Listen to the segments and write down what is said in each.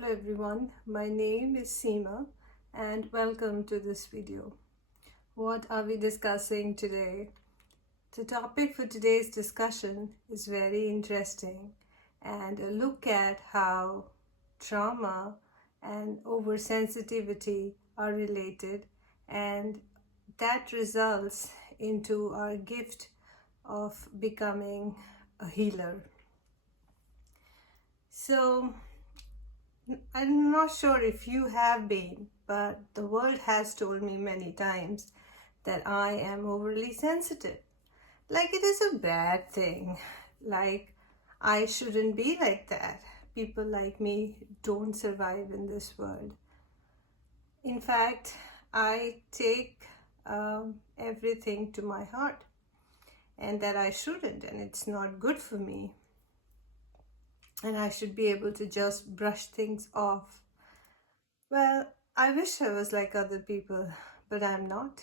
Hello everyone, my name is Seema and welcome to this video. What are we discussing today? The topic for today's discussion is very interesting and a look at how trauma and oversensitivity are related, and that results into our gift of becoming a healer. So I'm not sure if you have been, but the world has told me many times that I am overly sensitive. Like it is a bad thing. Like I shouldn't be like that. People like me don't survive in this world. In fact, I take everything to my heart, and that I shouldn't, and it's not good for me. And I should be able to just brush things off. Well, I wish I was like other people, but I'm not.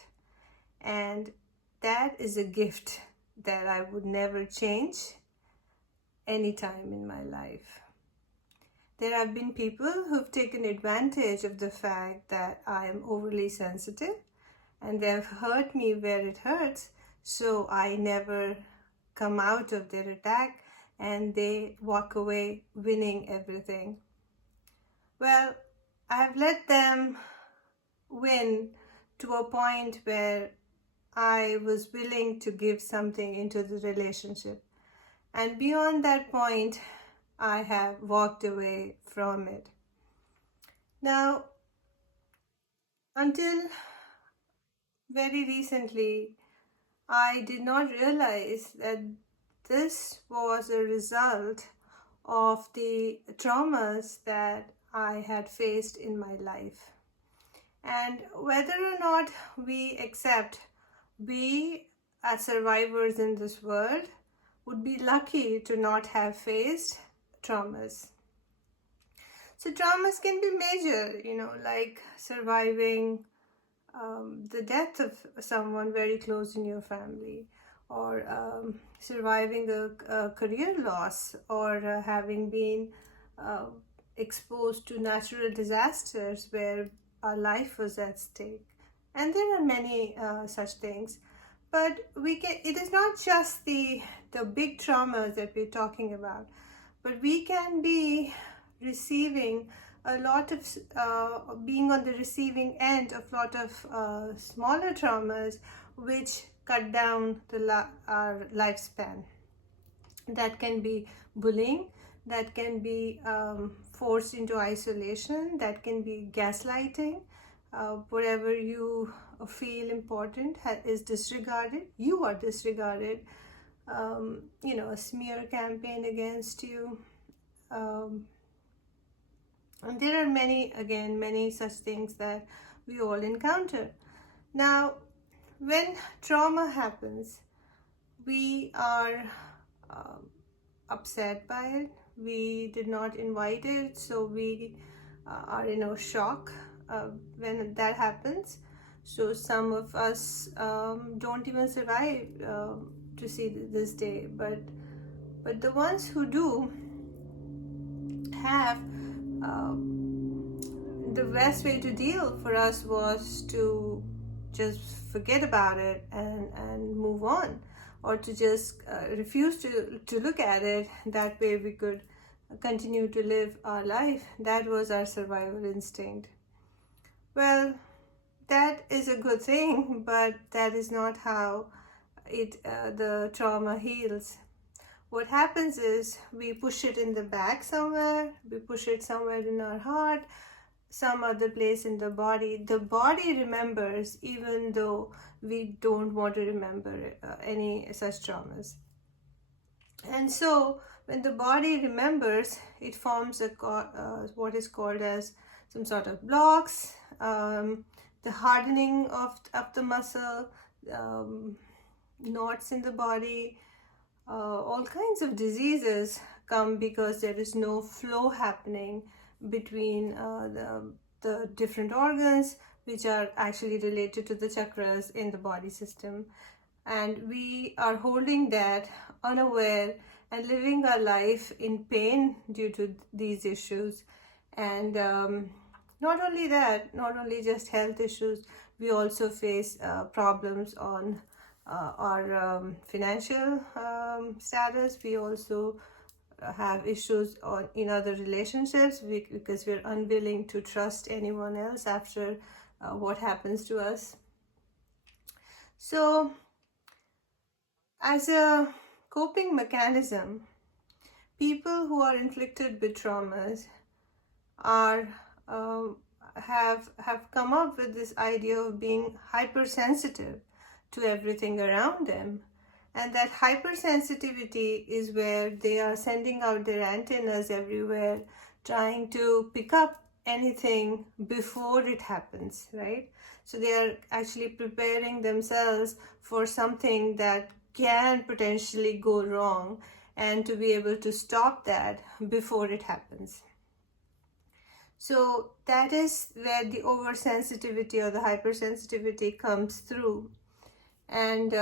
And that is a gift that I would never change any time in my life. There have been people who've taken advantage of the fact that I am overly sensitive, and they've hurt me where it hurts, so I never come out of their attack and they walk away winning everything. Well, I have let them win to a point where I was willing to give something into the relationship. And beyond that point, I have walked away from it. Now, until very recently, I did not realize that this was a result of the traumas that I had faced in my life. And whether or not we accept, we as survivors in this world would be lucky to not have faced traumas. So traumas can be major, like surviving the death of someone very close in your family, or surviving a career loss, or having been exposed to natural disasters where our life was at stake. And there are many such things. But it is not just the big traumas that we're talking about, but we can be receiving a lot of being on the receiving end of a lot of smaller traumas which cut down our lifespan. That can be bullying, that can be forced into isolation, that can be gaslighting. Whatever you feel important is disregarded, you are disregarded. A smear campaign against you. And there are many such things that we all encounter. Now, when trauma happens, we are upset by it. We did not invite it, so we are in a shock when that happens. So some of us don't even survive to see this day, but the ones who do have, the best way to deal for us was to just forget about it and move on, or to just refuse to look at it. That way we could continue to live our life. That was our survival instinct. Well, that is a good thing, but that is not how the trauma heals. What happens is we push it in the back somewhere, we push it somewhere in our heart, some other place in the body. The body remembers even though we don't want to remember any such traumas. And so when the body remembers, it forms what is called as some sort of blocks, the hardening of the muscle, knots in the body. All kinds of diseases come because there is no flow happening between the different organs, which are actually related to the chakras in the body system. And we are holding that unaware and living our life in pain due to these issues. And not only that, not only just health issues, we also face problems on our financial status. We also have issues in other relationships because we're unwilling to trust anyone else after what happens to us. So, as a coping mechanism, people who are inflicted with traumas are have come up with this idea of being hypersensitive to everything around them, and that hypersensitivity is where they are sending out their antennas everywhere, trying to pick up anything before it happens, right? So they are actually preparing themselves for something that can potentially go wrong, and to be able to stop that before it happens. So that is where the oversensitivity or the hypersensitivity comes through. And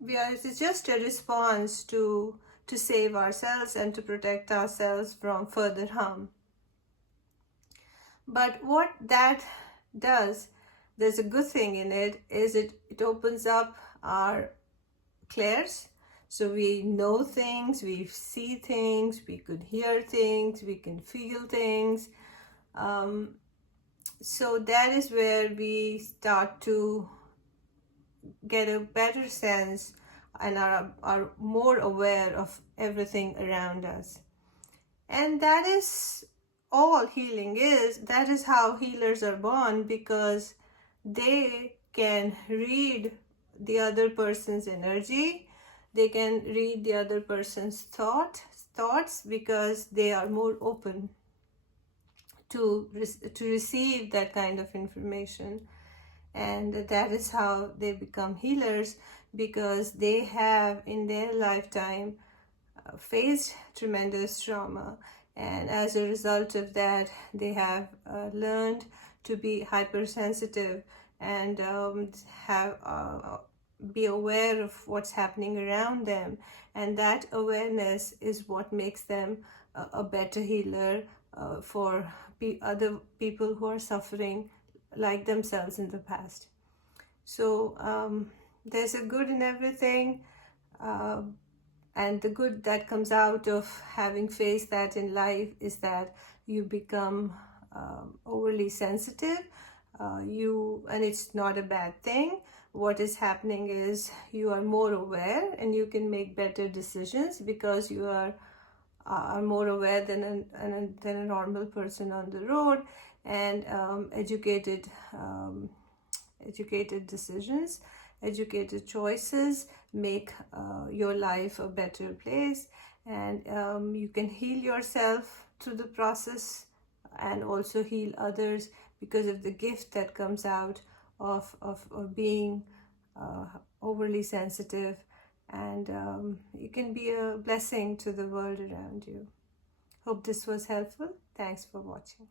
it's just a response to save ourselves and to protect ourselves from further harm. But what that does, there's a good thing in it, is it opens up our clairs. So we know things, we see things, we could hear things, we can feel things. So that is where we start to get a better sense and are more aware of everything around us. And that is all healing is. That is how healers are born, because they can read the other person's energy. They can read the other person's thoughts because they are more open to receive that kind of information. And that is how they become healers, because they have in their lifetime faced tremendous trauma, and as a result of that they have learned to be hypersensitive and have be aware of what's happening around them, and that awareness is what makes them a better healer for other people who are suffering like themselves in the past. So there's a good in everything, and the good that comes out of having faced that in life is that you become overly sensitive. And it's not a bad thing. What is happening is you are more aware and you can make better decisions because you are more aware than a normal person on the road, and educated decisions, educated choices make your life a better place, and you can heal yourself through the process and also heal others because of the gift that comes out of being overly sensitive, and you can be a blessing to the world around you. Hope this was helpful. Thanks for watching.